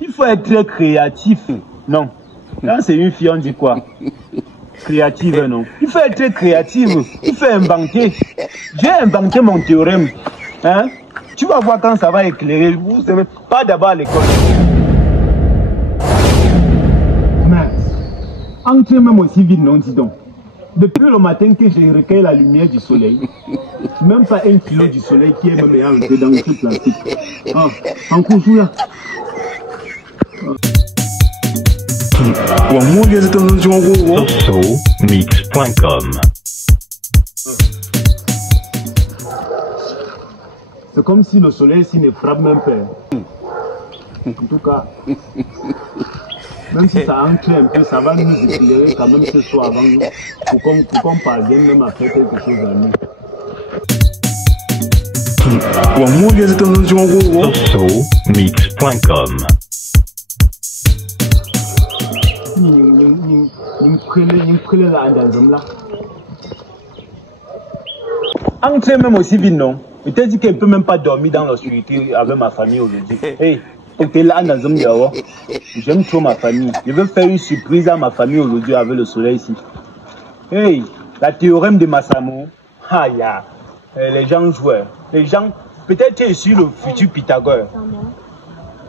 Il faut être très créatif. Non. Quand c'est une fille, on dit quoi? Créative, non. Il faut être très créative. Il faut inventer. J'ai inventé mon théorème. Hein? Tu vas voir quand ça va éclairer. Vous savez, pas d'abord à l'école. Mais, entre même aussi vite, non, dis donc. Depuis le matin que j'ai recueilli la lumière du soleil, même pas 1 kilo du soleil qui est même entré dans le plastique. Ah, en couche là. Mix.com. C'est comme si le soleil s'il ne frappe même pas. En tout cas, même si ça entre un peu, ça va nous éclairer quand même ce soir avant pour qu'on parvienne même à faire quelque chose à nous. Mix.com. Entrer même aussi vite, non? Peut-être qu'elle ne peut même pas dormir dans l'obscurité avec ma famille aujourd'hui. Hey, t'es là dans un dialogue. J'aime trop ma famille. Je veux faire une surprise à ma famille aujourd'hui avec le soleil ici. Hey, la théorème de Massamo. Ah, ya. Les gens jouent. Les gens, peut-être tu es sur le futur Pythagore.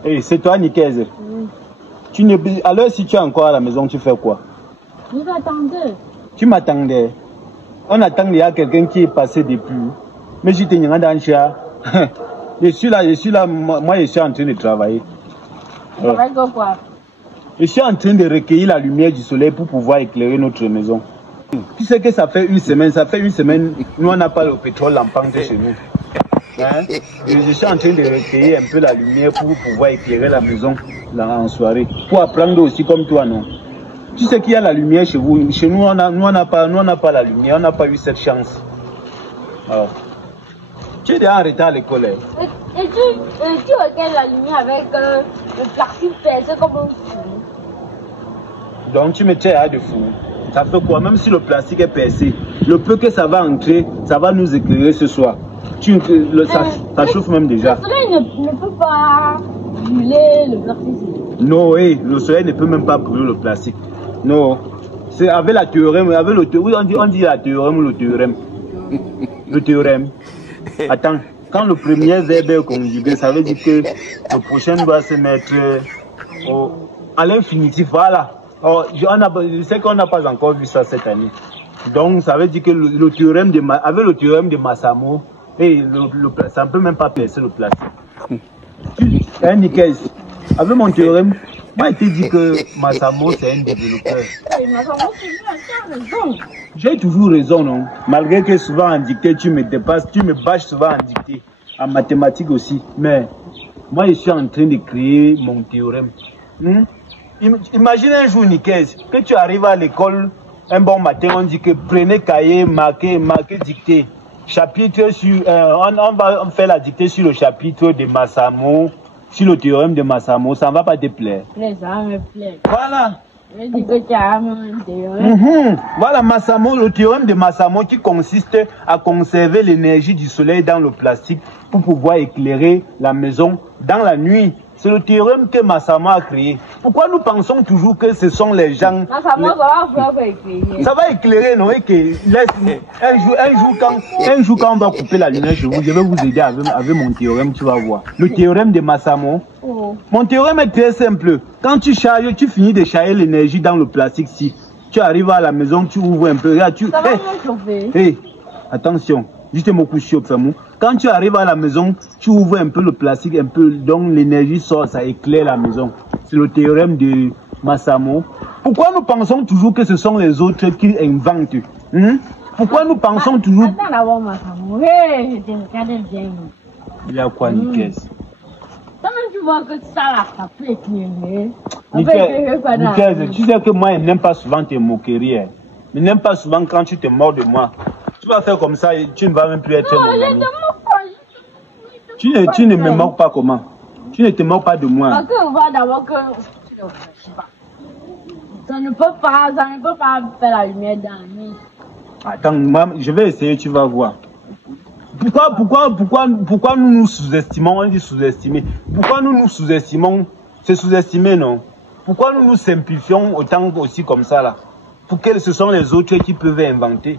Hey, c'est toi, Nikez. Alors, si tu es encore à la maison, tu fais quoi? Je m'attendais. Tu m'attendais. On attend il y a quelqu'un qui est passé depuis. Mais je t'ai dit, je suis là, moi je suis en train de travailler. Travaille quoi? Je suis en train de recueillir la lumière du soleil pour pouvoir éclairer notre maison. Tu sais que ça fait une semaine, nous on n'a pas le pétrole en pente chez nous. Hein? Je suis en train de recueillir un peu la lumière pour pouvoir éclairer la maison là, en soirée. Pour apprendre aussi comme toi, non? Tu sais qu'il y a la lumière chez vous. Chez nous, on n'a pas la lumière, on n'a pas eu cette chance. Alors, tu es déjà en retard à l'école. Et tu regardes la lumière avec le plastique percé comme un fou. Donc tu me tiens à de fou. Ça fait quoi? Même si le plastique est percé, le peu que ça va entrer, ça va nous éclairer ce soir. Ça chauffe même déjà. Le soleil ne peut pas brûler le plastique. Non, hey, le soleil ne peut même pas brûler le plastique. Non. C'est avec la théorème, oui, on dit la théorème ou le théorème. Le théorème. Attends, quand le premier verbe est conjugué, ça veut dire que le prochain doit se mettre à l'infinitif. Voilà. Oh, je sais qu'on n'a pas encore vu ça cette année. Donc, ça veut dire que le théorème avec le théorème de Massamo, ça ne peut même pas percer le plastique. Hein, Nikez, avec mon théorème, moi, je t'ai dit que Massamo, c'est un développeur. J'ai toujours raison, non? Malgré que souvent en dictée, tu me dépasses, tu me bâches souvent en dictée, en mathématiques aussi. Mais moi, je suis en train de créer mon théorème. Imagine un jour, Nikez, que tu arrives à l'école, un bon matin, on dit que prenez cahier, marquez, dictée. Chapitre sur, on va faire la dictée sur le chapitre de Massamo, sur le théorème de Massamo, ça ne va pas te plaire. Ça me plaît. Voilà. Je dis que tu as un théorème. Voilà Massamo, le théorème de Massamo qui consiste à conserver l'énergie du soleil dans le plastique pour pouvoir éclairer la maison dans la nuit. C'est le théorème que Massamo a créé. Pourquoi nous pensons toujours que ce sont les gens... Massamo, ça va éclairer. Ça va éclairer, non? Et que un jour, quand on va couper la lumière chez vous, je vais vous aider avec mon théorème, tu vas voir. Le théorème de Massamo. Mon théorème est très simple. Quand tu charges, tu finis de charger l'énergie dans le plastique. Si tu arrives à la maison, tu ouvres un peu. Regarde, Ça va me chauffer. Hey, attention. Juste mon coup chaud, fais-moi. Quand tu arrives à la maison, tu ouvres un peu le plastique, un peu, donc l'énergie sort, ça éclaire la maison. C'est le théorème de Massamo. Pourquoi nous pensons toujours que ce sont les autres qui inventent? Pourquoi nous pensons toujours... Attends d'abord, Massamo. Hey, je te regardais bien. Il y a quoi, Nikez? Comment tu vois que ça là, ça peut éclairer? Nikez, tu sais que moi, je n'aime pas souvent tes moqueries. Je n'aime pas souvent quand tu te mords de moi. Tu vas faire comme ça et tu ne vas même plus être mon ami. Tu ne me moques pas comment? Tu ne te moques pas de moi. Parce qu'on voit d'abord que tu ne réfléchis pas. Ça ne peut pas faire la lumière dans la nuit. Attends, je vais essayer, tu vas voir. Pourquoi nous nous sous-estimons? On dit sous-estimer. Pourquoi nous nous sous-estimons C'est sous-estimé, non? Pourquoi nous nous simplifions autant aussi comme ça, là? Pour que ce sont les autres qui peuvent inventer.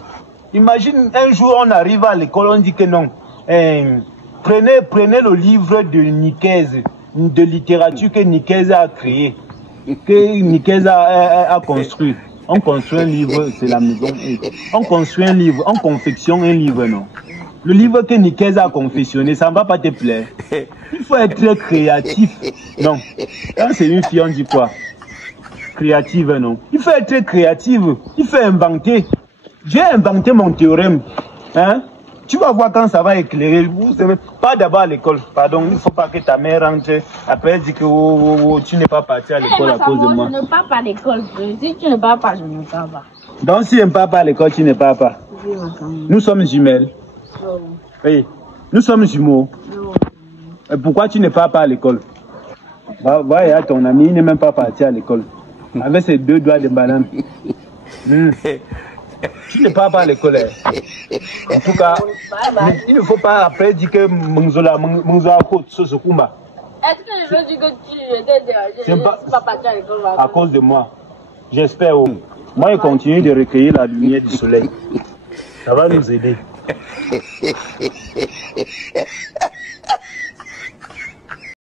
Imagine, un jour, on arrive à l'école, on dit que non. Prenez le livre de Nicaise, de littérature que Nicaise a créé, que Nicaise a construit. On construit un livre, c'est la maison. On construit un livre, on confectionne un livre, non? Le livre que Nicaise a confectionné, ça ne va pas te plaire. Il faut être créatif. Non. Quand c'est une fille, on dit quoi? Créative, non? Il faut être créative. Il faut inventer. J'ai inventé mon théorème. Hein? Tu vas voir quand ça va éclairer. Vous savez, pas d'abord à l'école. Pardon, il ne faut pas que ta mère rentre. Après, elle dit que tu n'es pas parti à l'école à cause de moi. Je ne pars pas à l'école. Si tu ne pars pas, je ne pars pas. Donc, si je ne pars pas à l'école, tu ne pars pas. Nous sommes jumelles. Non. Oui, nous sommes jumeaux. Non. Et pourquoi tu ne pars pas à l'école? Va, il y a ton ami, il n'est même pas parti à l'école. Avec ses 2 doigts de banane. Tu ne pars pas à l'école. En tout cas, il ne faut pas après dire que Mungzola Côte, ce Kumba. Est-ce que je veux dire que tu étais dérangé? Je ne suis pas parti à l'école. À cause de moi. J'espère. Moi, je continue de recueillir la lumière du soleil. Ça va nous aider.